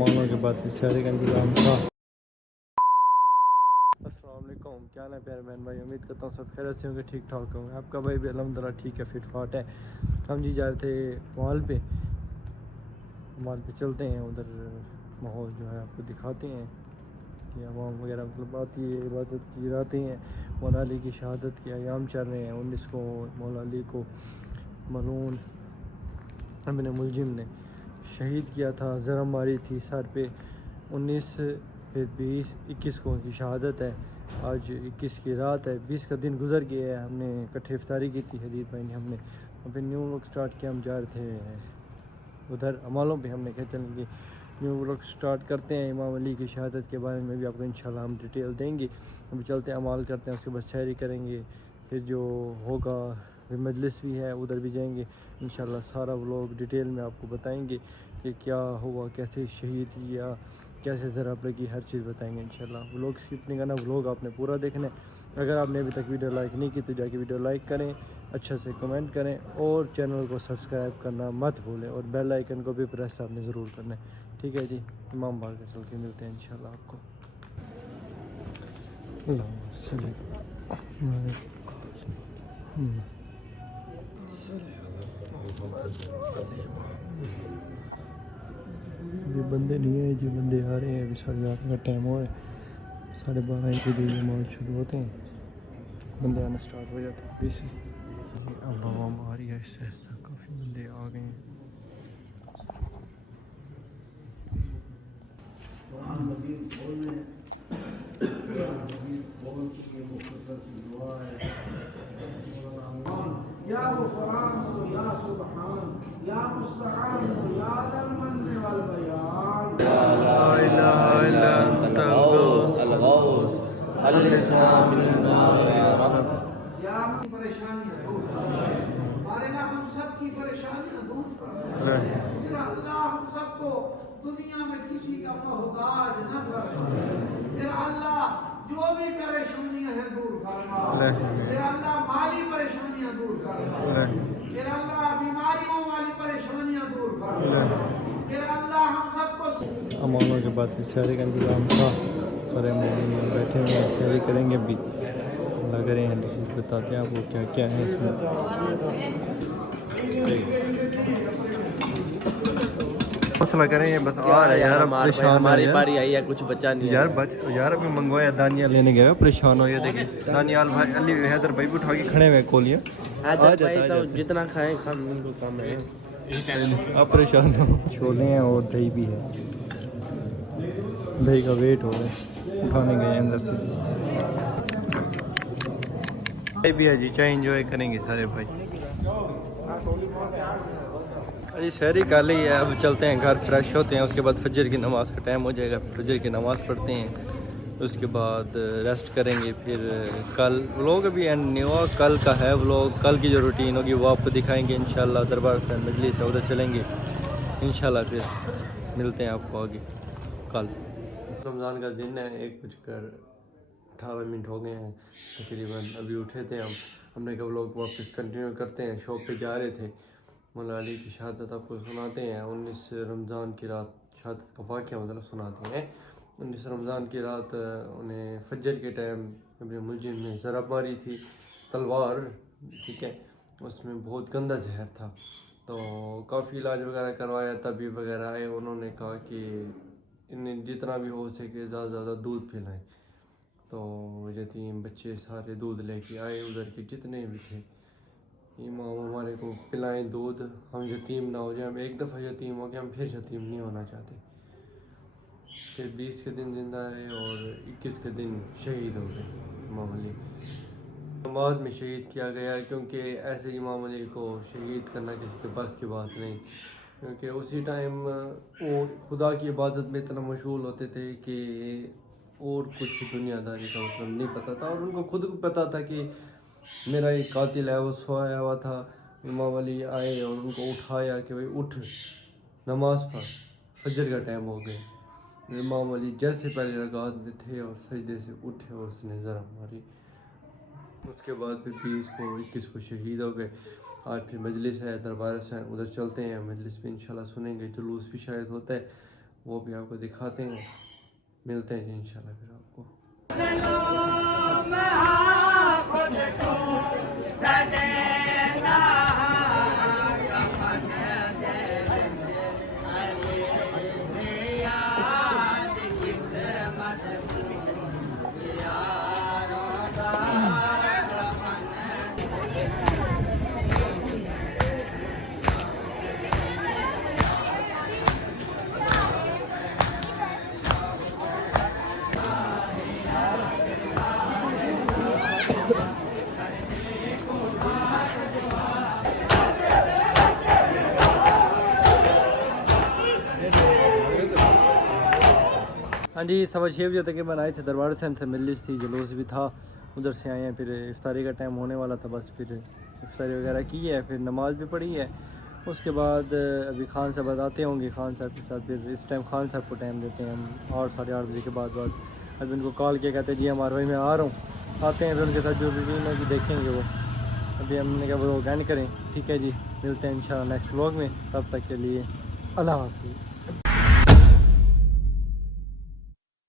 مولوں کے بعد شہری کا انتظام تھا۔ السلام علیکم، کیا حال ہے پیارے بہن بھائی؟ امید کرتا ہوں سب خیریت سے ہوں گے، ٹھیک ٹھاک ہوں گے۔ آپ کا بھائی بھی الحمدللہ ٹھیک ہے، فٹ فاٹ ہے۔ ہم جی جا رہے تھے مال پہ چلتے ہیں، ادھر ماحول جو ہے آپ کو دکھاتے ہیں کہ عوام وغیرہ مطلب آتی ہے، عبادت کی جاتے ہیں۔ مولا علی کی شہادت کے ایام چل رہے ہیں۔ 19 کو مولا علی کو ملعون ابن ملجم نے شہید کیا تھا، ضرب ماری تھی سر پہ۔ 19 پھر 20 21 کو ان کی شہادت ہے۔ آج 21 کی رات ہے، 20 کا دن گزر گیا ہے۔ ہم نے اکٹھے افطاری کی تھی حدید بھائی نے، ہم نے پھر نیو ورک سٹارٹ کیا۔ ہم جا رہے تھے ادھر عمالوں پہ، ہم نے کہا چلیں گے نیو ورک سٹارٹ کرتے ہیں۔ امام علی کی شہادت کے بارے میں بھی آپ کو انشاءاللہ ہم ڈیٹیل دیں گے۔ ابھی چلتے ہیں، عمال کرتے ہیں، اس کے بعد سحری کریں گے، پھر جو ہوگا مجلس بھی ہے ادھر بھی جائیں گے انشاءاللہ۔ سارا ولوگ ڈیٹیل میں آپ کو بتائیں گے کہ کیا ہوا، کیسے شہید کیا، کیسے ضرب لگی، ہر چیز بتائیں گے انشاءاللہ۔ ولوگ اسکپ نہیں کرنا، ولوگ آپ نے پورا دیکھنا ہے۔ اگر آپ نے ابھی تک ویڈیو لائک نہیں کی تو جا کے ویڈیو لائک کریں، اچھا سے کمنٹ کریں اور چینل کو سبسکرائب کرنا مت بھولیں، اور بیل آئیکن کو بھی پریس آپ نے ضرور کرنا ہے، ٹھیک ہے جی۔ امام باغ کے چل کے ملتے ہیں انشاءاللہ آپ کو۔ اللہم صلی یہ بندے نہیں آئے جی، بندے آ رہے ہیں، ابھی 11:30 کا ٹائم ہو رہا ہے، 12:30 کے لیے نماز شروع ہوتے ہیں، بندے آنا سٹارٹ ہو جاتے ہیں ابھی سے۔ اب عوام آ رہی ہے آہستہ آہستہ، کافی بندے آ گئے ہیں۔ یا غفران یا سبحان یا مستعان یا ذا المن والبیان، لا الہ الا انت الغوث خلصنا من النار یا رب۔ یا ہم کی پریشانیاں دور فرما، مارنا ہم سب کی پریشانیاں دور فرما۔ میرا اللہ ہم سب کو دنیا میں کسی کا محتاج نہ فرما۔ میرا اللہ جو بھی پریشانیاں ہیں دور فرما۔ میرا اللہ مالی پریشانیاں دور فرما۔ میرا اللہ بیماریوں والی پریشانیاں دور فرما۔ میرا اللہ ہم سب کو اماموں کے بعد سحری کا انتظام تھا، سارے امام بیٹھے ہوئے ہیں، سحری کریں گے ابھی، لگ رہے ہیں ڈشز بتاتے ہیں آپ کو کیا کیا ہے اس میں۔ مسئلہ کریں بس آ رہا ہے یار، پریشان ہماری باری آئی ہے، کچھ بچا نہیں یار یار ابھی منگوایا، دانیال لینے گئے، پریشان ہو گیا۔ دیکھیں دانیال بھائی، علی حیدر بھائی بھی اٹھا کے کھڑے ہوئے کولیاں، جتنا کھائیں ان کو کم ہے۔ آپ پریشان ہو۔ چھولے ہیں اور دہی بھی ہے، دہی کا ویٹ ہو رہا ہے، اٹھانے گئے اندر سے۔ چائے بھی ہے جی، چائے انجوائے کریں گے سارے بھائی۔ جی سحری کر لی ہے، اب چلتے ہیں گھر، فریش ہوتے ہیں، اس کے بعد فجر کی نماز کا ٹائم ہو جائے گا، فجر کی نماز پڑھتے ہیں، اس کے بعد ریسٹ کریں گے۔ پھر کل ولوگ ابھی اینڈ نہیں ہوا، کل کا ہے ولوگ، کل کی جو روٹین ہوگی وہ آپ کو دکھائیں گے انشاءاللہ۔ دربار خان مجلس ہے ادھر چلیں گے انشاءاللہ، پھر ملتے ہیں آپ کو آگے کل۔ رمضان کا دن ہے، 1:18 ہو گئے ہیں تقریباً، ابھی اٹھے تھے ہم نے کہا ولوگ واپس کنٹینیو کرتے ہیں، شاپ پہ جا رہے تھے۔ مولا علی کی شہادت آپ کو سناتے ہیں، 19 رمضان کی رات شہادت کا واقعہ مطلب سناتے ہیں۔ 19 رمضان کی رات انہیں فجر کے ٹائم ابن ملجم نے ضرب ماری تھی، تلوار، ٹھیک ہے، اس میں بہت گندا زہر تھا، تو کافی علاج وغیرہ کروایا، طبیب وغیرہ آئے، انہوں نے کہا کہ انہیں جتنا بھی ہو سکے زیادہ سے زیادہ دودھ پلائیں، تو یتیم بچے سارے دودھ لے کے آئے، ادھر کے جتنے بھی تھے، امام ہمارے کو پلائیں دودھ، ہم یتیم نہ ہو جائیں، ہم ایک دفعہ یتیم ہو گئے، ہم پھر یتیم نہیں ہونا چاہتے۔ پھر 20 کے دن زندہ رہے اور 21 کے دن شہید ہو گئے امام علی۔ بعد میں شہید کیا گیا کیونکہ ایسے امام علی کو شہید کرنا کسی کے بس کی بات نہیں، کیونکہ اسی ٹائم وہ خدا کی عبادت میں اتنا مشغول ہوتے تھے کہ اور کچھ دنیا داری کا مطلب نہیں پتہ تھا، اور ان کو خود کو پتہ تھا کہ میرا ایک قاتل ہے، وہ سویا ہوا تھا۔ امام علی آئے اور ان کو اٹھایا کہ بھائی اٹھ، نماز پڑھ، فجر کا ٹائم ہو گئے۔ امام علی جیسے پہلے رکعت میں تھے اور سجدے سے اٹھے اور اس نے ضرب ماری، اس کے بعد پھر 20 کو 21 کو شہید ہو گئے۔ آج پھر مجلس ہے دربار سے، ادھر چلتے ہیں، مجلس بھی انشاءاللہ سنیں گے، جلوس بھی شاید ہوتا ہے وہ بھی آپ کو دکھاتے ہیں. ملتے ہیں جی انشاءاللہ پھر آپ کو. ہاں جی 6:15 بجے تقریباً آئے تھے. دربار سے سے مجلس تھی, جلوس بھی تھا, ادھر سے آئے ہیں. پھر افطاری کا ٹائم ہونے والا تھا, بس پھر افطاری وغیرہ کی ہے, پھر نماز بھی پڑھی ہے. اس کے بعد ابھی خان صاحب آتے ہوں گے, خان صاحب کے ساتھ پھر اس ٹائم خان صاحب کو ٹائم دیتے ہیں ہم 8 ساڑھے 8 بجے کے بعد. ابھی ان کو کال کیا, کہتے ہیں جی ہمارے بھائی میں آ رہا ہوں. آتے ہیں پھر ان کے ساتھ جو روٹین ہے کہ دیکھیں گے وہ. ابھی ہم نے کہا وہ گائن کریں. ٹھیک ہے جی, ملتے ہیں انشاءاللہ نیکسٹ ولاگ میں. تب تک کے لیے اللہ حافظ.